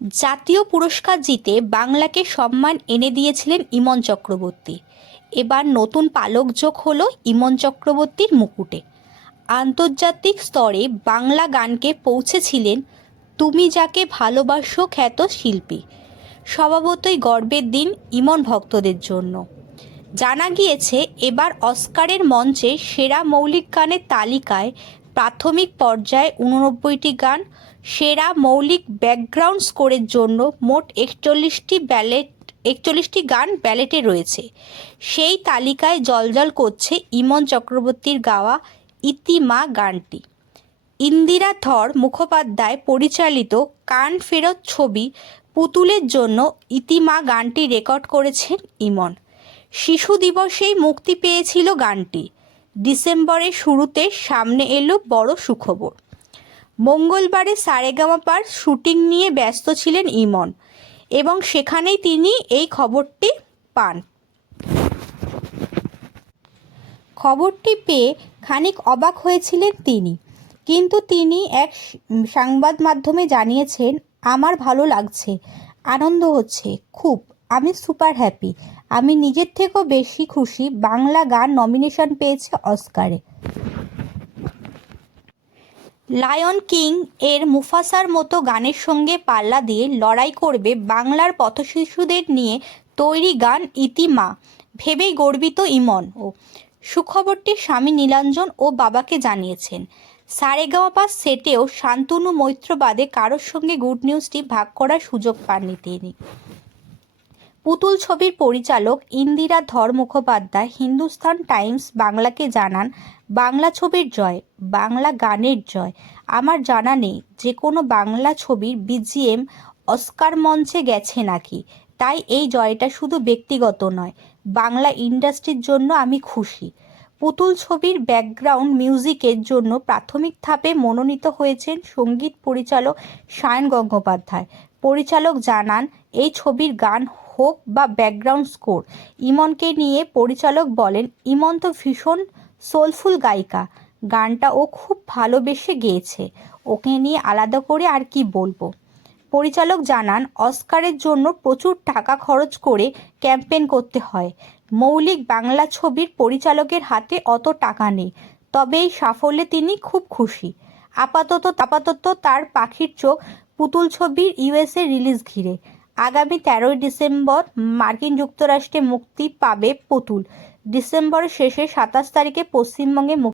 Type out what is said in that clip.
জাতীয় পুরস্কার জিতে বাংলাকে সম্মান এনে দিয়েছিলেন ইমন চক্রবর্তী। এবার নতুন পালক যোগ হলো ইমন চক্রবর্তীর মুকুটে। আন্তর্জাতিক স্তরে বাংলা গানকে পৌঁছেছিলেন তুমি যাকে ভালোবাসো খ্যাত শিল্পী। স্বভাবতই গর্বের দিন ইমন ভক্তদের জন্য। জানা গিয়েছে, এবার অস্কারের মঞ্চে সেরা মৌলিক গানের তালিকায় প্রাথমিক পর্যায়ে উননব্বইটি গান, সেরা মৌলিক ব্যাকগ্রাউন্ড স্কোরের জন্য মোট একচল্লিশটি ব্যালেট, একচল্লিশটি গান ব্যালেটে রয়েছে। সেই তালিকায় জলজল করছে ইমন চক্রবর্তীর গাওয়া ইতিমা গানটি। ইন্দিরা ধর মুখোপাধ্যায় পরিচালিত কান ফেরত ছবি পুতুলের জন্য ইতিমা গানটি রেকর্ড করেছেন ইমন। শিশু দিবসেই মুক্তি পেয়েছিল গানটি। ডিসেম্বরের শুরুতে সামনে এলো বড় সুখবর। মঙ্গলবারে সারেগামাপার শুটিং নিয়ে ব্যস্ত ছিলেন ইমন এবং সেখানেই তিনি এই খবরটি পান। খবরটি পেয়ে খানিক অবাক হয়েছিলেন তিনি। কিন্তু তিনি এক সংবাদ মাধ্যমে জানিয়েছেন, আমার ভালো লাগছে, আনন্দ হচ্ছে, খুব। আমি সুপার হ্যাপি। আমি নিজের থেকেও বেশি খুশি বাংলা গান নমিনেশন পেয়েছে অস্কারে। লায়ন কিং এর মুফাসার মতো গানের সঙ্গে পাল্লা দিয়ে লড়াই করবে বাংলার পথশিশুদের নিয়ে তৈরি গান ইতিমা, ভেবেই গর্বিত ইমন ও। সুখবরটি স্বামী নীলাঞ্জন ও বাবাকে জানিয়েছেন। সারেগামাপা সেটেও শান্তনু মৈত্র বাদে কারোর সঙ্গে গুড নিউজটি ভাগ করার সুযোগ পাননি তিনি। পুতুল ছবির পরিচালক ইন্দিরা ধর মুখোপাধ্যায় হিন্দুস্তান টাইমস বাংলাকে জানান, বাংলা ছবির জয়, বাংলা গানের জয়। আমার জানা নেই, যে কোনো বাংলা ছবির বিজিএম অস্কার মঞ্চে গেছে নাকি? তাই এই জয়টা শুধু ব্যক্তিগত নয়, বাংলা ইন্ডাস্ট্রির জন্য আমি খুশি। পুতুল ছবির ব্যাকগ্রাউন্ড মিউজিকের জন্য প্রাথমিক ধাপে মনোনীত হয়েছেন সংগীত পরিচালক সায়ন গঙ্গোপাধ্যায়। পরিচালক জানান, এই ছবির গান হোক বা ব্যাকগ্রাউন্ড স্কোর, ইমনকে নিয়ে পরিচালক বলেন, ইমন তো ভীষণ সোলফুল গায়িকা। গানটা ও খুব ভালোবেসে গেয়েছে। ওকে নিয়ে আলাদা করে আর কি বলব? পরিচালক জানান, অস্কারের জন্য প্রচুর টাকা খরচ করে ক্যাম্পেন করতে হয়। মৌলিক বাংলা ছবির পরিচালকের হাতে অত টাকা নেই, তবে এই সাফল্যে তিনি খুব খুশি। আপাতত আপাতত তার পাখির চোখ পুতুল ছবির ইউএসএ রিলিজ ঘিরে। আগামী তেরোই ডিসেম্বর মার্কিন যুক্তরাষ্ট্রে মুক্তি পাবে পুতুল। ডিসেম্বরের শেষে সাতাশ তারিখে পশ্চিমবঙ্গে